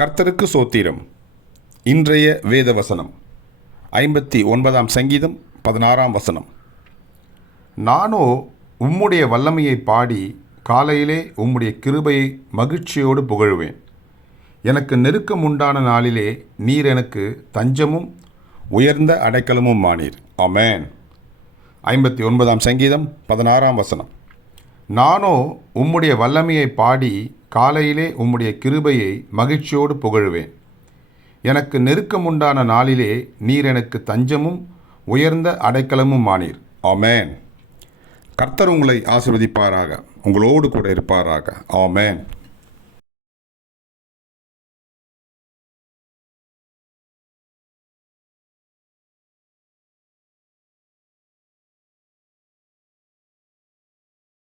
கர்த்தருக்கு சோத்திரம். இன்றைய வேத வசனம் 59 சங்கீதம் 16 வசனம். நானோ உம்முடைய வல்லமையை பாடி காலையிலே உம்முடைய கிருபையை மகிழ்ச்சியோடு புகழுவேன். எனக்கு நெருக்கம் உண்டான நாளிலே நீர் எனக்கு தஞ்சமும் உயர்ந்த அடைக்கலமும் ஆனீர். ஆமென். 59 சங்கீதம் 16 வசனம். நானோ உம்முடைய வல்லமையை பாடி காலையிலே உம்முடைய கிருபையை மகிழ்ச்சியோடு புகழுவேன். எனக்கு நெருக்கம் உண்டான நாளிலே நீர் எனக்கு தஞ்சமும் உயர்ந்த அடைக்கலமும் ஆனீர். ஆமென். கர்த்தர் உங்களை ஆசீர்வதிப்பாராக, உங்களோடு கூட இருப்பாராக. ஆமென்.